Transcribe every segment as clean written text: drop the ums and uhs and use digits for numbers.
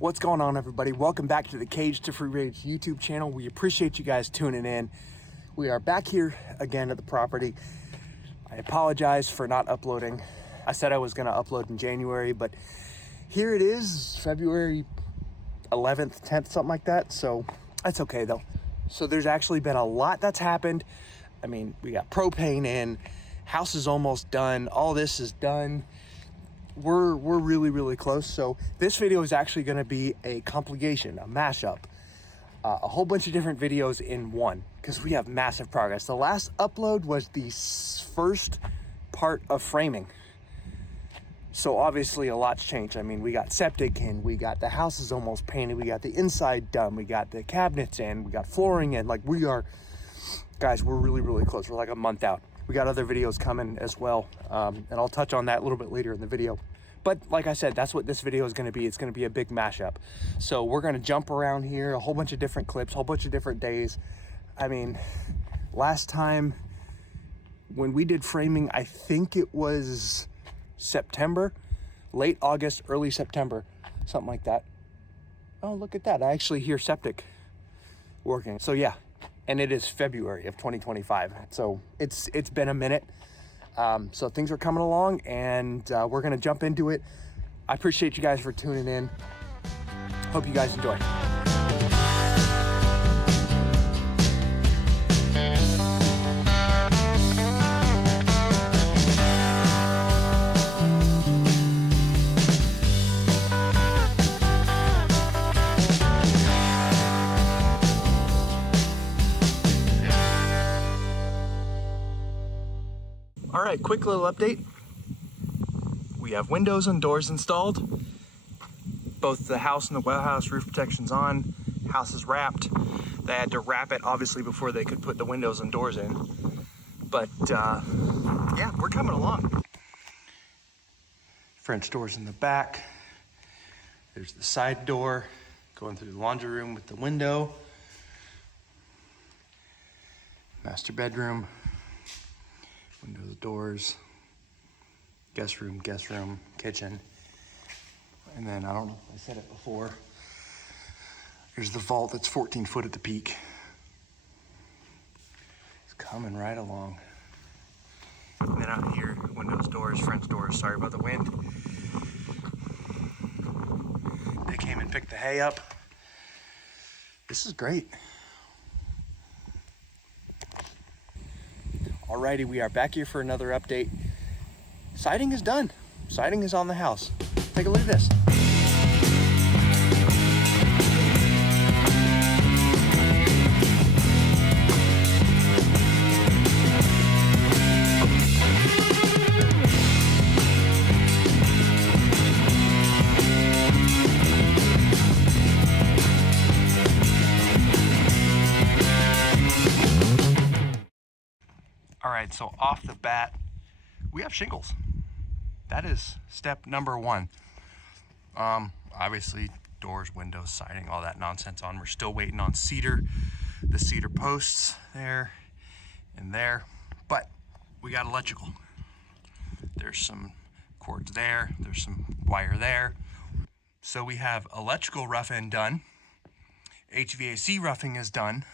What's going on, everybody? Welcome back to the Cage to Free Range YouTube channel. We appreciate you guys tuning in. We are back here again at the property. I apologize for not uploading. I said I was going to upload in January, but here it is, February 11th, 10th, something like that. So that's okay though. So there's actually been a lot that's happened. I mean, we got propane in, house is almost done, all this is done. We're really close. So this video is actually going to be a compilation, a mashup, a whole bunch of different videos in one, because we have massive progress. The last upload was the first part of framing. So obviously a lot's changed. I mean, we got septic in, we got the house is almost painted, we got the inside done, we got the cabinets in, we got flooring in. Like, we are, guys, we're really close. We're like a month out. We got other videos coming as well, and I'll touch on that a little bit later in the video. But like I said, that's what this video is going to be. It's going to be a big mashup. So we're going to jump around here, a whole bunch of different clips, a whole bunch of different days. I mean, last time when we did framing, I think it was September, late August, early September, something like that. Oh, look at that. I actually hear septic working. So yeah, and it is February of 2025. So it's been a minute. So things are coming along, and we're going to jump into it. I appreciate you guys for tuning in. Hope you guys enjoy. All right, quick little update. We have windows and doors installed. Both the house and the well house roof protection's on. House is wrapped. They had to wrap it obviously before they could put the windows and doors in. But yeah, we're coming along. French doors in the back. There's the side door going through the laundry room with the window. Master bedroom. Windows, doors, guest room, kitchen. And then, I don't know if I said it before, there's the vault that's 14 foot at the peak. It's coming right along. And then out here, windows, doors, French doors, sorry about the wind. They came and picked the hay up. This is great. Alrighty, we are back here for another update. Siding is done. Siding is on the house. Take a look at this. All right, so off the bat, we have shingles. That is step number one. Obviously, doors, windows, siding, all that nonsense on. We're still waiting on cedar, the cedar posts there and there, but we got electrical. There's some cords there, there's some wire there. So we have electrical rough end done, HVAC roughing is done,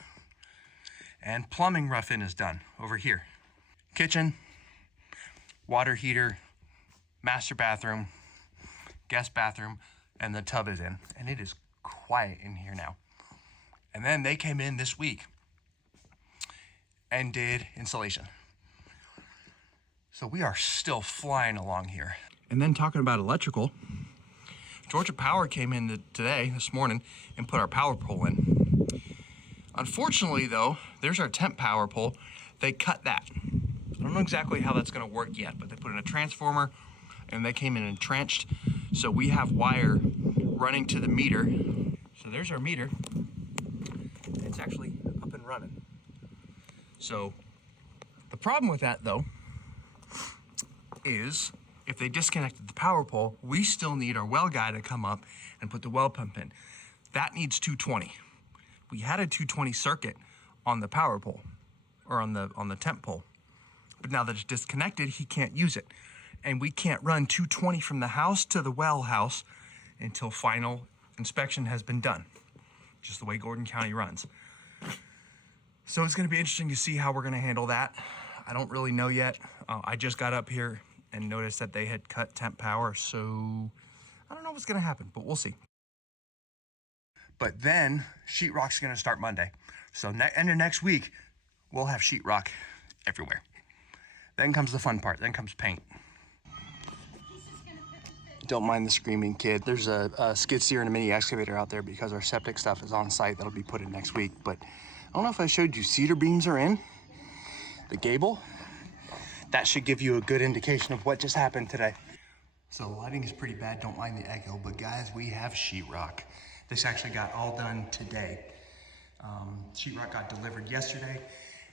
and plumbing rough in is done over here. Kitchen, water heater, master bathroom, guest bathroom, and the tub is in. And it is quiet in here now. And then they came in this week and did insulation. So we are still flying along here. And then talking about electrical, Georgia Power came in this morning, and put our power pole in. Unfortunately though, there's our temp power pole. They cut that. I don't know exactly how that's gonna work yet, but they put in a transformer and they came in entrenched. So we have wire running to the meter. So there's our meter. It's actually up and running. So the problem with that though is if they disconnected the power pole, we still need our well guy to come up and put the well pump in. That needs 220. We had a 220 circuit on the power pole, or on the temp pole. But now that it's disconnected, he can't use it. And we can't run 220 from the house to the well house until final inspection has been done, just the way Gordon County runs. So it's going to be interesting to see how we're going to handle that. I don't really know yet. I just got up here and noticed that they had cut temp power, so I don't know what's going to happen, but we'll see. But then sheetrock's going to start Monday. So end of next week, we'll have sheetrock everywhere. Then comes the fun part. Then comes paint. Don't mind the screaming kid. There's a skid steer and a mini excavator out there because our septic stuff is on site. That'll be put in next week. But I don't know if I showed you, cedar beams are in the gable. That should give you a good indication of what just happened today. So the lighting is pretty bad. Don't mind the echo. But guys, we have sheetrock. This actually got all done today. Sheetrock got delivered yesterday,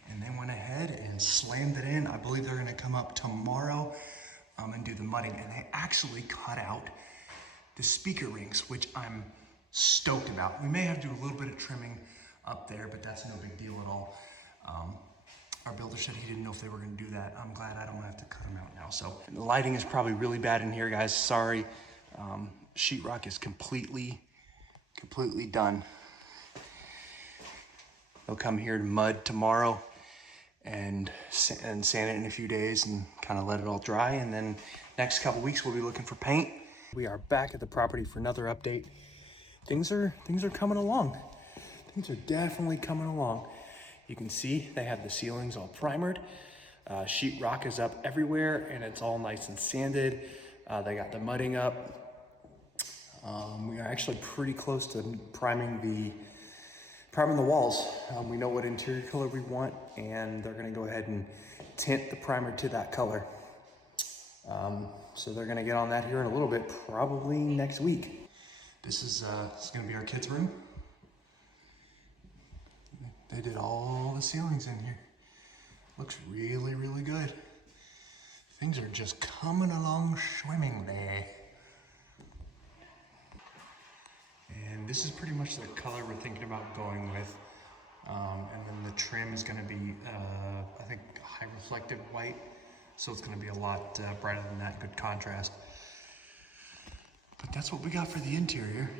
and they went ahead and slammed it in. I believe they're gonna come up tomorrow and do the mudding, and they actually cut out the speaker rings, which I'm stoked about. We may have to do a little bit of trimming up there, but that's no big deal at all. Our builder said he didn't know if they were gonna do that. I'm glad I don't have to cut them out now. So the lighting is probably really bad in here, guys. Sorry. Sheetrock is completely done. They'll come here to mud tomorrow and sand it in a few days and kind of let it all dry. And then next couple weeks, we'll be looking for paint. We are back at the property for another update. Things are coming along. Things are definitely coming along. You can see they have the ceilings all primered. Sheetrock is up everywhere and it's all nice and sanded. They got the mudding up. We are actually pretty close to priming the walls. We know what interior color we want, and they're gonna go ahead and tint the primer to that color. So they're gonna get on that here in a little bit, probably next week. This is gonna be our kids' room. They did all the ceilings in here. Looks really, really good. Things are just coming along swimmingly. And this is pretty much the color we're thinking about going with. And then the trim is gonna be, I think, high reflective white. So it's gonna be a lot brighter than that, good contrast. But that's what we got for the interior.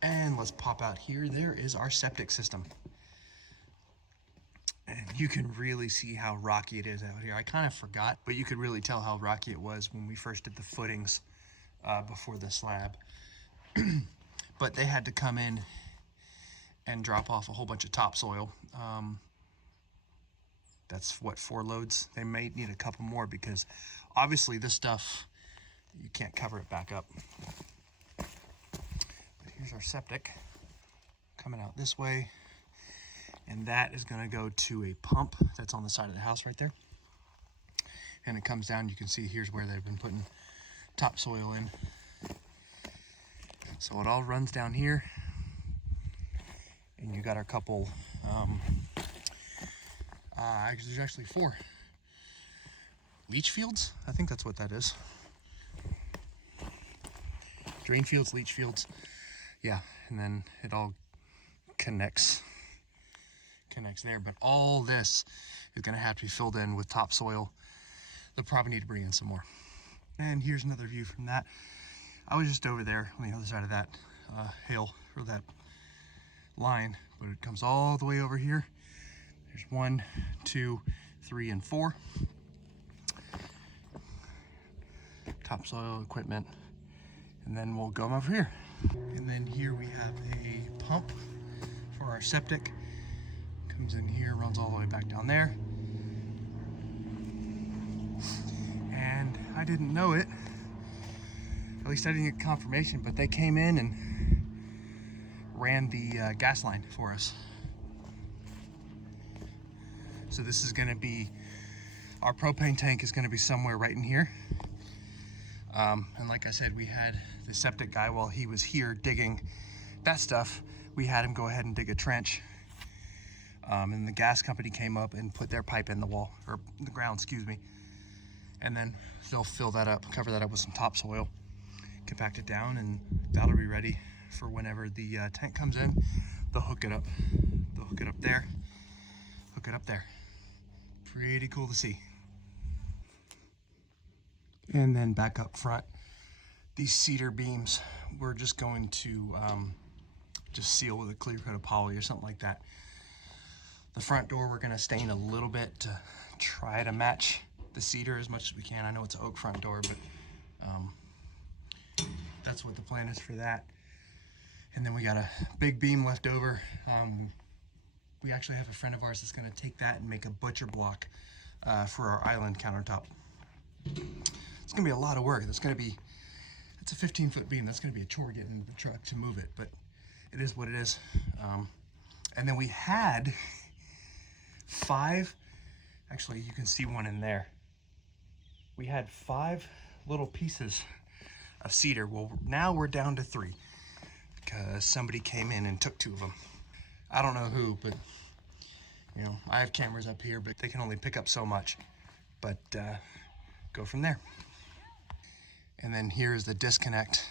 And let's pop out here. There is our septic system. And you can really see how rocky it is out here. I kind of forgot, but you could really tell how rocky it was when we first did the footings before the slab. But they had to come in and drop off a whole bunch of topsoil. That's what, 4 loads? They may need a couple more because obviously this stuff, you can't cover it back up. But here's our septic coming out this way. And that is gonna go to a pump that's on the side of the house right there. And it comes down, you can see here's where they've been putting topsoil in. So it all runs down here. And you got our couple, there's actually 4 leach fields. I think that's what that is. Drain fields, leach fields. Yeah, and then it all connects there, but all this is going to have to be filled in with topsoil. They'll probably need to bring in some more. And here's another view from that. I was just over there on the other side of that hill, or that line, but it comes all the way over here. There's 1, 2, 3, and 4 topsoil equipment, and then we'll go over here. And then here we have a pump for our septic. Comes in here, runs all the way back down there. And I didn't know it, at least I didn't get confirmation, but they came in and ran the gas line for us. So this is gonna be, our propane tank is gonna be somewhere right in here. And like I said, we had the septic guy, while he was here digging that stuff, we had him go ahead and dig a trench. And the gas company came up and put their pipe in the wall, or the ground, excuse me. And then they'll fill that up, cover that up with some topsoil, compact it down, and that'll be ready for whenever the tank comes in. They'll hook it up. They'll hook it up there, hook it up there. Pretty cool to see. And then back up front, These cedar beams, we're just going to just seal with a clear coat of poly or something like that. The front door, we're gonna stain a little bit to try to match the cedar as much as we can. I know it's an oak front door, but that's what the plan is for that. And then we got a big beam left over. We actually have a friend of ours that's gonna take that and make a butcher block for our island countertop. It's gonna be a lot of work. It's a 15-foot beam. That's gonna be a chore getting into the truck to move it, but it is what it is. And then we had 5, actually you can see one in there. We had 5 little pieces of cedar. Well, now we're down to 3 because somebody came in and took 2 of them. I don't know who, but you know, I have cameras up here, but they can only pick up so much. But go from there. And then here's the disconnect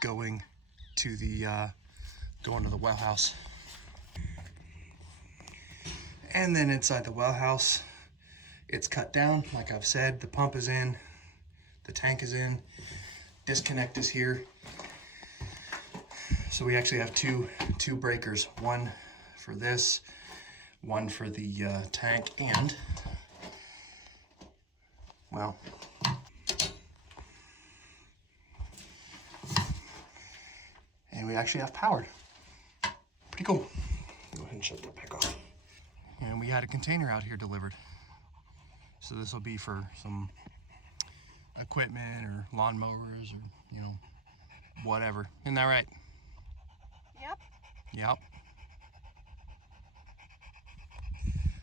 going to the well house. And then inside the well house, it's cut down. Like I've said, the pump is in, the tank is in, disconnect is here. So we actually have two breakers, one for this, one for the tank, and, well, and we actually have powered. Pretty cool. Go ahead and shut that back off. And we had a container out here delivered. So this will be for some equipment or lawnmowers or, you know, whatever. Isn't that right? Yep. Yep.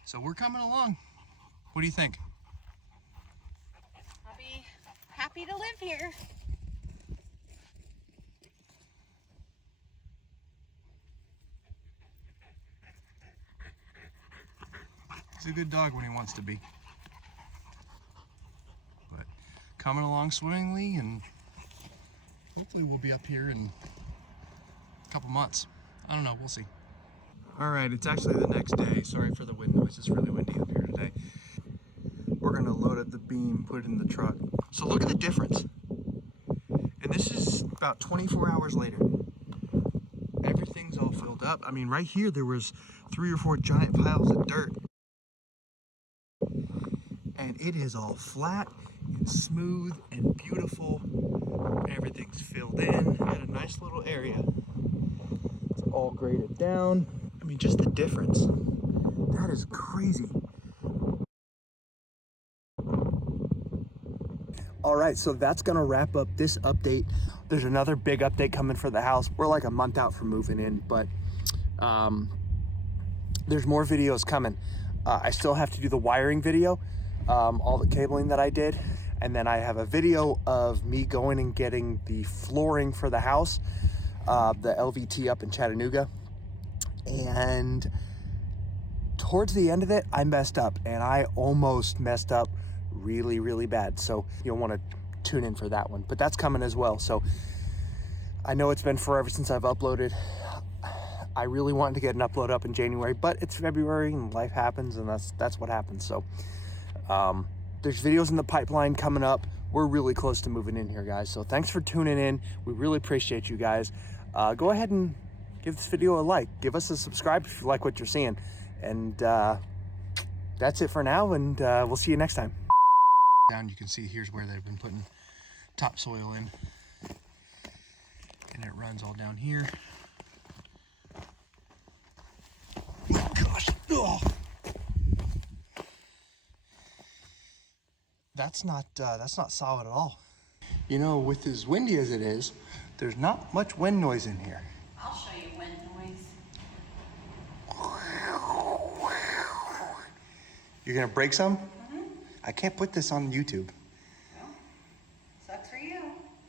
So we're coming along. What do you think? I'll be happy to live here. He's a good dog when he wants to be. But coming along swimmingly, and hopefully we'll be up here in a couple months. I don't know, we'll see. All right, it's actually the next day. Sorry for the wind noise, it's really windy up here today. We're gonna load up the beam, put it in the truck. So look at the difference. And this is about 24 hours later. Everything's all filled up. I mean, right here, there was 3 or 4 giant piles of dirt. And it is all flat and smooth and beautiful. Everything's filled in. Got a nice little area. It's all graded down. I mean, just the difference. That is crazy. All right, so that's gonna wrap up this update. There's another big update coming for the house. We're like a month out from moving in, but there's more videos coming. I still have to do the wiring video, all the cabling that I did. And then I have a video of me going and getting the flooring for the house, the LVT up in Chattanooga. And towards the end of it, I messed up, and I almost messed up really, really bad. So you'll want to tune in for that one, but that's coming as well. So I know it's been forever since I've uploaded. I really wanted to get an upload up in January, but it's February and life happens, and that's what happens. So there's videos in the pipeline coming up. We're really close to moving in here, guys. So thanks for tuning in. We really appreciate you guys. Go ahead and give this video a like. Give us a subscribe if you like what you're seeing. And that's it for now, and we'll see you next time. Down, you can see here's where they've been putting topsoil in. And it runs all down here. Oh gosh. Oh. That's not solid at all. You know, with as windy as it is, there's not much wind noise in here. I'll show you wind noise. You're gonna break some? I can't put this on YouTube.